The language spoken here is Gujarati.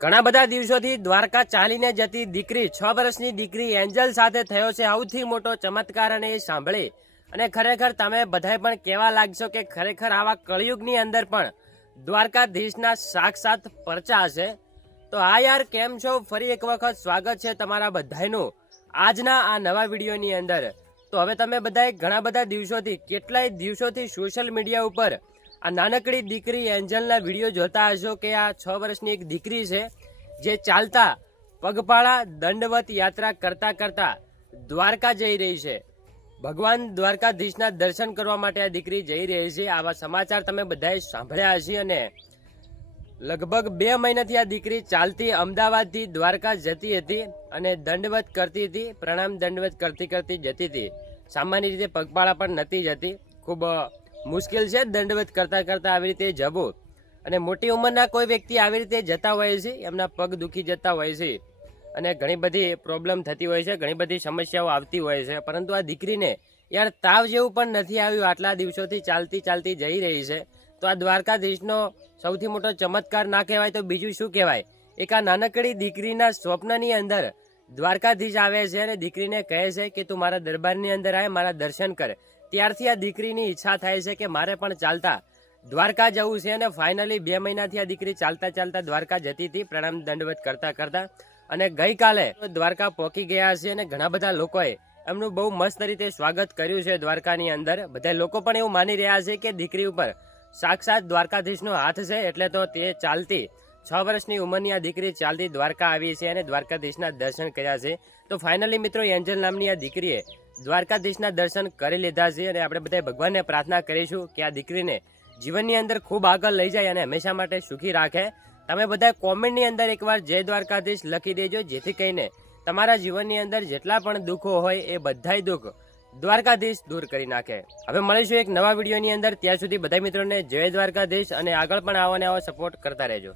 ઘણા બધા દિવસોથી દ્વારકા ચાલીને જતી દીકરી, છ વર્ષની દીકરી એન્જલ સાથે થયો છે. સૌથી મોટો ચમત્કાર અને એ સાંભળી. અને ખરેખર તમે બધાએ પણ કહેવા લાગશો કે ખરેખર આવા કળિયુગની અંદર પણ દ્વારકાધીશના સાક્ષાત પરચા હશે? તો હા યાર, કેમ છો? ફરી એક વખત સ્વાગત છે તમારા બધાનું આજના આ નવા વિડીયોની અંદર. તો હવે તમે બધાએ ઘણા બધા દિવસોથી, કેટલાય દિવસોથી સોશિયલ મીડિયા ઉપર આ નાનકડી દીકરી એન્જલના વીડિયો જોતા હશો કે આ છ વર્ષની એક દીકરી છે જે ચાલતા પગપાળા દંડવત યાત્રા કરતા કરતા દ્વારકા જઈ રહી છે. ભગવાન દ્વારકાધીશના દર્શન કરવા માટે આ દીકરી જઈ રહી છે. આવા સમાચાર તમે બધાએ સાંભળ્યા હશે અને લગભગ બે મહિનાથી આ દીકરી ચાલતી અમદાવાદથી દ્વારકા જતી હતી અને દંડવત કરતી હતી, પ્રણામ દંડવત કરતી કરતી જતી હતી. સામાન્ય રીતે પગપાળા પણ નથી જતી. ખૂબ મુશ્કેલ છે દંડવત કરતા કરતા આવી રીતે જવું. અને મોટી ઉંમરના કોઈ વ્યક્તિ આવી રીતે જતા હોય છે, એમના પગ દુખી જતા હોય છે. અને ઘણી બધી પ્રોબ્લેમ થતી હોય છે, ઘણી બધી સમસ્યાઓ આવતી હોય છે. પરંતુ આ દીકરીને યાર તાવ જેવું પણ નથી આવ્યું, આટલા દિવસોથી ચાલતી ચાલતી જઈ રહી છે. તો આ દ્વારકાધીશનો સૌથી મોટો ચમત્કાર ના કહેવાય તો બીજું શું કહેવાય? એક આ નાનકડી દીકરીના સ્વપ્નની અંદર દ્વારકાધીશ આવે છે અને દીકરીને કહે છે કે તું મારા દરબારની અંદર આય, મારા દર્શન કર. ત્યારથી આ દીકરીની ઈચ્છા થાય છે કે મારે પણ ચાલતા. દ્વારકા જવું છે અને ફાઇનલી બે મહિનાથી આ દીકરી ચાલતા ચાલતા દ્વારકા જતી હતી, પ્રણામ દંડવત કરતા કરતા. અને ગઈકાલે દ્વારકા પહોંચી ગયા છે અને ઘણા બધા લોકોએ એમનું બહુ મસ્ત રીતે સ્વાગત કર્યું છે દ્વારકાની અંદર. બધા લોકો પણ એવું માની રહ્યા છે કે દીકરી ઉપર સાક્ષાત દ્વારકાધીશનો હાથ છે, એટલે તો તે ચાલતી. છ વર્ષની ઉંમરની આ દીકરી ચાલતી દ્વારકા આવી છે અને દ્વારકાધીશના દર્શન કર્યા છે. તો ફાઇનલી મિત્રો, એન્જલ નામની આ દીકરીએ દ્વારકાધીશના દર્શન કરી લીધા છે અને આપણે બધા ભગવાનને પ્રાર્થના કરીશું કે આ દીકરીને જીવનની અંદર ખૂબ આગળ લઈ જાય અને હંમેશા માટે સુખી રાખે. તમે બધા કોમેન્ટની અંદર એકવાર જય દ્વારકાધીશ લખી દેજો, જેથી કરીને તમારા જીવનની અંદર જેટલા પણ દુઃખો હોય એ બધાય દુઃખ દ્વારકાધીશ દૂર કરી નાખે. હવે મળીશું એક નવા વિડીયોની અંદર. ત્યાં સુધી બધા મિત્રોને જય દ્વારકાધીશ અને આગળ પણ આવો ને આવો સપોર્ટ કરતા રહેજો.